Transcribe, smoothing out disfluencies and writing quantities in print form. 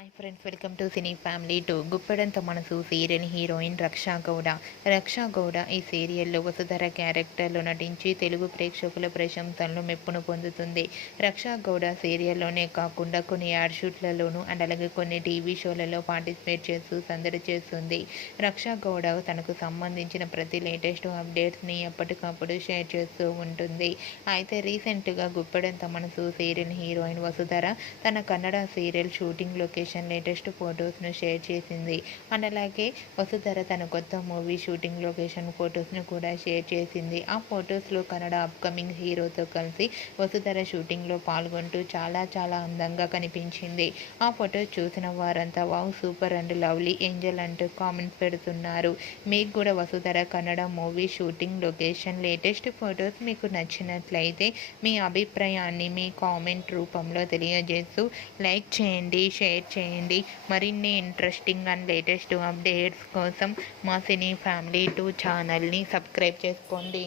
Hi friends, welcome to cine family 2. Guppedantha మనసు serial heroine రక్షా గౌడ. రక్షా గౌడ ఈ సీరియల్లో వసుధర క్యారెక్టర్లో నటించి తెలుగు ప్రేక్షకుల ప్రశంసలను మెప్పును పొందుతుంది. రక్షా గౌడ సీరియల్లోనే కాకుండా కొన్ని యాడ్ షూట్లలోనూ అండ్ అలాగే కొన్ని టీవీ షోలలో పార్టిసిపేట్ చేస్తూ సందడి చేస్తుంది. రక్షా గౌడ తనకు సంబంధించిన ప్రతి లేటెస్ట్ అప్డేట్స్ని ఎప్పటికప్పుడు షేర్ చేస్తూ ఉంటుంది. అయితే రీసెంట్గా గుప్పెడంత మనసు సీరియల్ హీరోయిన్ వసుధర తన Kannada serial shooting location latest ఫొటోస్ను షేర్ చేసింది. అండ్ అలాగే వసుధర తన కొత్త మూవీ షూటింగ్ లొకేషన్ ఫొటోస్ను కూడా షేర్ చేసింది. ఆ ఫొటోస్లో కన్నడ అప్కమింగ్ హీరోతో కలిసి వసుధర షూటింగ్లో పాల్గొంటూ చాలా చాలా అందంగా కనిపించింది. ఆ ఫొటోస్ చూసిన వారంతా wow, super and lovely Angel అంటూ కామెంట్స్ పెడుతున్నారు. మీకు కూడా Vasudhara Kannada movie shooting location latest photos మీకు నచ్చినట్లయితే మీ అభిప్రాయాన్ని మీ కామెంట్ రూపంలో తెలియజేస్తూ లైక్ చేయండి, షేర్ చేయండి. మరిన్ని ఇంట్రెస్టింగ్ అండ్ లేటెస్ట్ అప్డేట్స్ కోసం మా సినీ ఫ్యామిలీ 2 ఛానల్ని సబ్స్క్రైబ్ చేసుకోండి.